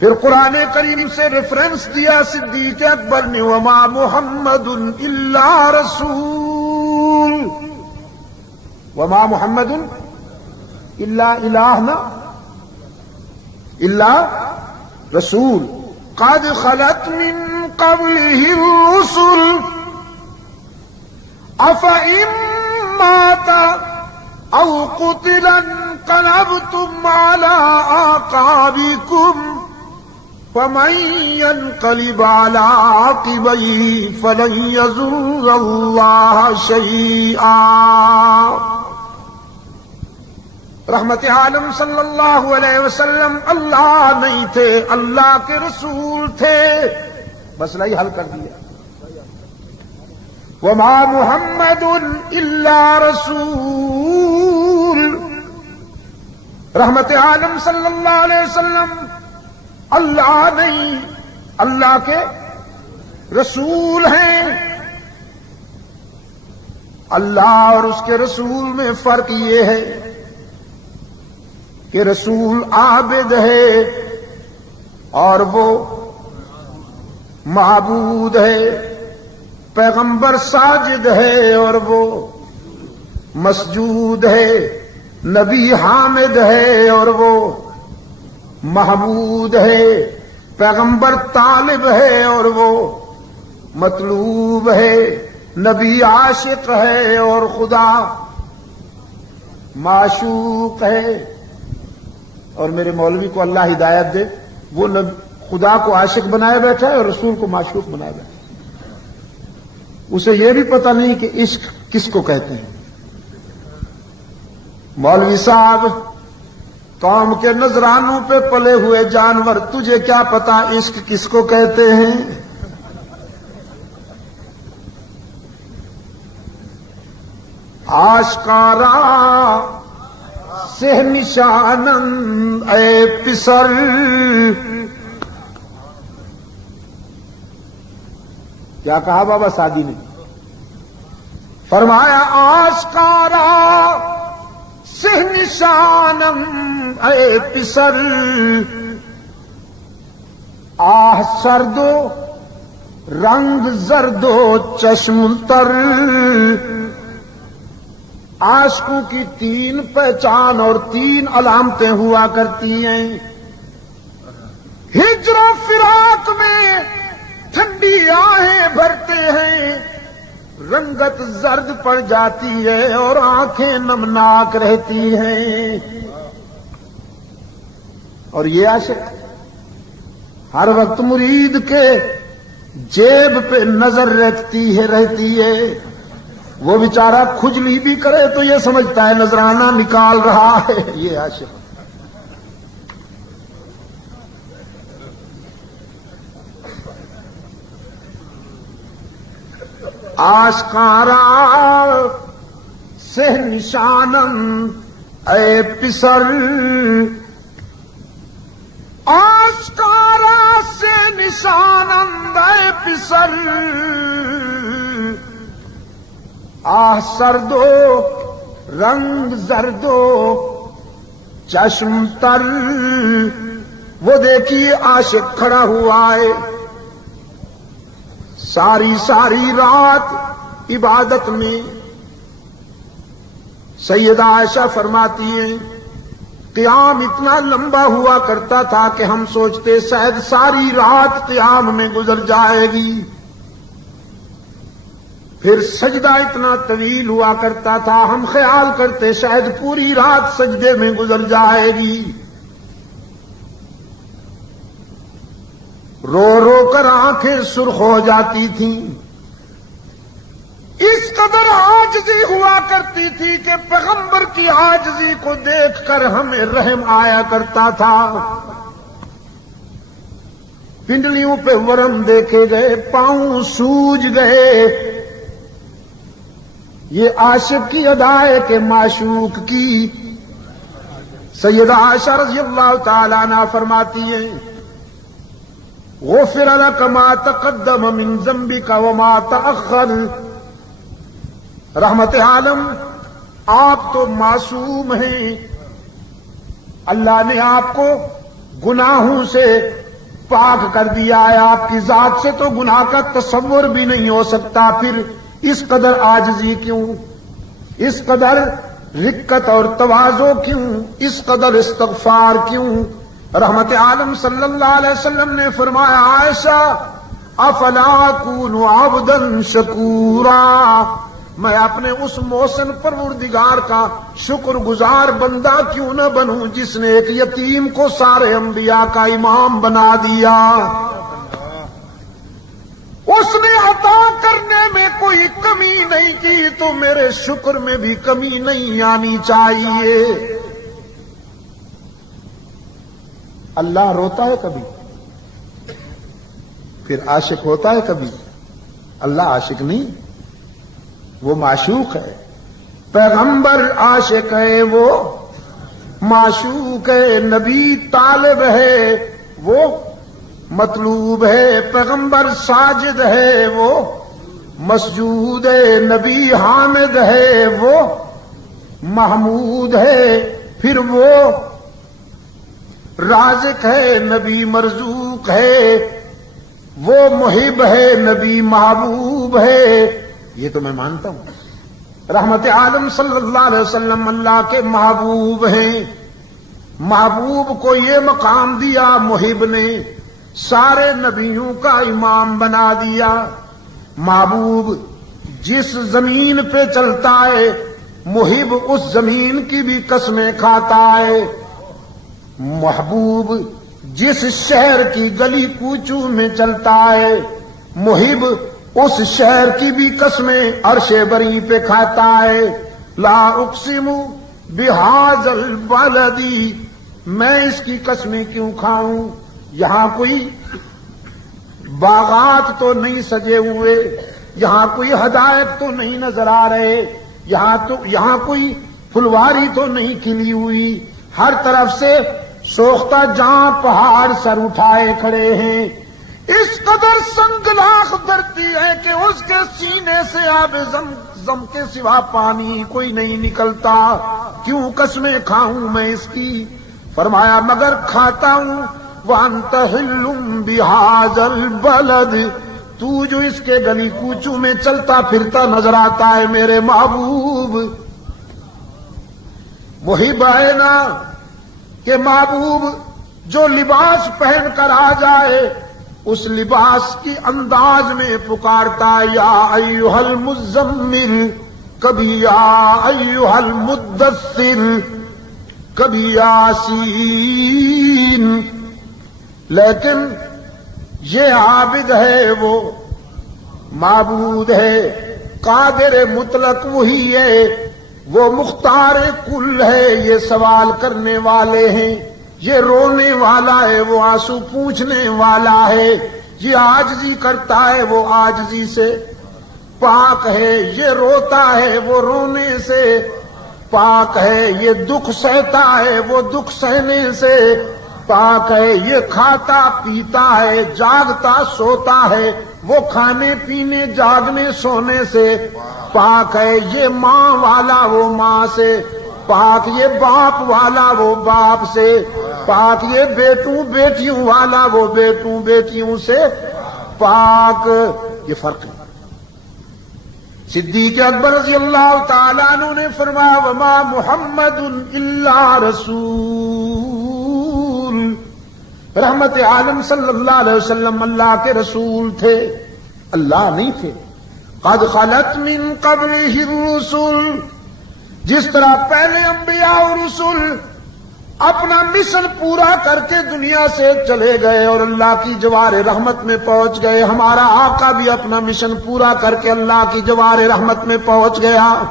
پھر قرآن کریم سے ریفرنس دیا صدیق اکبر نے، وما محمد الا رسول، وما محمد الا الہ نا، الا رسول، قد خلت من قبله الرسل افإن مات او قتل انقلبتم على اعقابكم فمن ينقلب على عقبيه فلن يضر الله شيئا۔ رحمت عالم صلی اللہ علیہ وسلم اللہ نہیں تھے، اللہ کے رسول تھے، مسئلہ ہی حل کر دیا۔ وما محمد الا رسول، رحمت عالم صلی اللہ علیہ وسلم اللہ نہیں، اللہ کے رسول ہیں۔ اللہ اور اس کے رسول میں فرق یہ ہے کہ رسول عابد ہے اور وہ معبود ہے، پیغمبر ساجد ہے اور وہ مسجود ہے، نبی حامد ہے اور وہ محمود ہے، پیغمبر طالب ہے اور وہ مطلوب ہے، نبی عاشق ہے اور خدا معشوق ہے۔ اور میرے مولوی کو اللہ ہدایت دے، وہ خدا کو عاشق بنائے بیٹھا ہے اور رسول کو معشوق بنائے بیٹھا ہے، اسے یہ بھی پتہ نہیں کہ عشق کس کو کہتے ہیں۔ مولوی صاحب، قوم کے نذرانوں پہ پلے ہوئے جانور، تجھے کیا پتا عشق کس کو کہتے ہیں؟ آشکارا سے نشانند اے پسر، کیا کہا بابا سعدی نے؟ فرمایا آشکارا سے نشانم اے پسر، آہ سردو رنگ زردو چشم تر۔ عاشقوں کی 3 پہچان اور 3 علامتیں ہوا کرتی ہیں۔ ہجر و فراق میں ٹھنڈی آہیں بھرتے ہیں، رنگت زرد پڑ جاتی ہے اور آنکھیں نمناک رہتی ہیں۔ اور یہ عاشق ہر وقت مرید کے جیب پہ نظر رہتی ہے، وہ بیچارہ کھجلی بھی کرے تو یہ سمجھتا ہے نذرانہ نکال رہا ہے، یہ عاشق۔ آشکارا سے نشانم اے پسر، آشکارا سے نشانم اے پسر، آہ سردو رنگ زردو چشم تر۔ وہ دیکھیے عاشق کھڑا ہوا ہے، ساری رات عبادت میں۔ سیدہ عائشہ فرماتی ہیں قیام اتنا لمبا ہوا کرتا تھا کہ ہم سوچتے شاید ساری رات قیام میں گزر جائے گی، پھر سجدہ اتنا طویل ہوا کرتا تھا ہم خیال کرتے شاید پوری رات سجدے میں گزر جائے گی۔ رو رو کر آنکھیں سرخ ہو جاتی تھیں، اس قدر عاجزی ہوا کرتی تھی کہ پیغمبر کی عاجزی کو دیکھ کر ہمیں رحم آیا کرتا تھا۔ پنڈلیوں پہ ورم دیکھے گئے، پاؤں سوج گئے۔ یہ عاشق کی ادا ہے کہ معشوق کی۔ سیدہ عائشہ رضی اللہ تعالی عنہا فرماتی ہیں غفر لك ما تقدم من ذنبك وما تأخر۔ رحمت عالم، آپ تو معصوم ہیں، اللہ نے آپ کو گناہوں سے پاک کر دیا ہے، آپ کی ذات سے تو گناہ کا تصور بھی نہیں ہو سکتا، پھر اس قدر عاجزی کیوں، اس قدر رقت اور تواضع کیوں، اس قدر استغفار کیوں؟ رحمت عالم صلی اللہ علیہ وسلم نے فرمایا، عائشہ افلا اکون عبدا شکورا، میں اپنے اس محسن پروردگار کا شکر گزار بندہ کیوں نہ بنوں جس نے ایک یتیم کو سارے انبیاء کا امام بنا دیا۔ اس نے عطا کرنے میں کوئی کمی نہیں کی تو میرے شکر میں بھی کمی نہیں آنی چاہیے۔ اللہ روتا ہے کبھی؟ پھر عاشق ہوتا ہے کبھی؟ اللہ عاشق نہیں، وہ معشوق ہے۔ پیغمبر عاشق ہے، وہ معشوق ہے۔ نبی طالب ہے، وہ مطلوب ہے۔ پیغمبر ساجد ہے، وہ مسجود ہے۔ نبی حامد ہے، وہ محمود ہے۔ پھر وہ رازق ہے، نبی مرزوق ہے۔ وہ محب ہے، نبی محبوب ہے۔ یہ تو میں مانتا ہوں۔ رحمت عالم صلی اللہ علیہ وسلم اللہ کے محبوب ہیں۔ محبوب کو یہ مقام دیا محب نے، سارے نبیوں کا امام بنا دیا۔ محبوب جس زمین پہ چلتا ہے، محب اس زمین کی بھی قسمیں کھاتا ہے۔ محبوب جس شہر کی گلی کوچوں میں چلتا ہے، محب اس شہر کی بھی قسمیں عرش بری پہ کھاتا ہے۔ لا اقسم بہذا البلد، میں اس کی قسمیں کیوں کھاؤں؟ یہاں کوئی باغات تو نہیں سجے ہوئے، یہاں کوئی حدائق تو نہیں نظر آ رہے، یہاں کوئی پھلواری تو نہیں کھلی ہوئی، ہر طرف سے سوختہ جہاں پہاڑ سر اٹھائے کھڑے ہیں۔ اس قدر سنگلاخ دھرتی ہے کہ اس کے سینے سے آب زم کے سوا پانی کوئی نہیں نکلتا، کیوں قسمیں کھاؤں میں اس کی؟ فرمایا مگر کھاتا ہوں وانت حل بہذا البلد، تو جو اس کے گلی کوچوں میں چلتا پھرتا نظر آتا ہے میرے محبوب۔ وہی بائنا کہ محبوب جو لباس پہن کر آ جائے اس لباس کی انداز میں پکارتا، یا ایھا المزمل، کبھی یا ایھا المدثر، کبھی یاسین۔ لیکن یہ عابد ہے، وہ معبود ہے، قادر مطلق وہی ہے، وہ مختار کل ہے، یہ سوال کرنے والے ہیں، یہ رونے والا ہے، وہ آنسو پوچھنے والا ہے، یہ عاجزی کرتا ہے، وہ عاجزی سے پاک ہے، یہ روتا ہے، وہ رونے سے پاک ہے، یہ دکھ سہتا ہے، وہ دکھ سہنے سے پاک ہے، یہ کھاتا پیتا ہے، جاگتا سوتا ہے، وہ کھانے پینے جاگنے سونے سے پاک ہے، یہ ماں والا وہ ماں سے پاک، یہ باپ والا وہ باپ سے پاک، یہ بیٹوں بیٹیوں والا وہ بیٹوں بیٹیوں سے پاک۔ یہ فرق ہے۔ صدیق اکبر رضی اللہ تعالیٰ عنہ نے فرمایا، وما محمد الا رسول، رحمت عالم صلی اللہ علیہ وسلم اللہ کے رسول تھے، اللہ نہیں تھے۔ قد خلت من قبلہ الرسل، جس طرح پہلے انبیاء اور رسول اپنا مشن پورا کر کے دنیا سے چلے گئے اور اللہ کی جوار رحمت میں پہنچ گئے، ہمارا آقا بھی اپنا مشن پورا کر کے اللہ کی جوار رحمت میں پہنچ گیا۔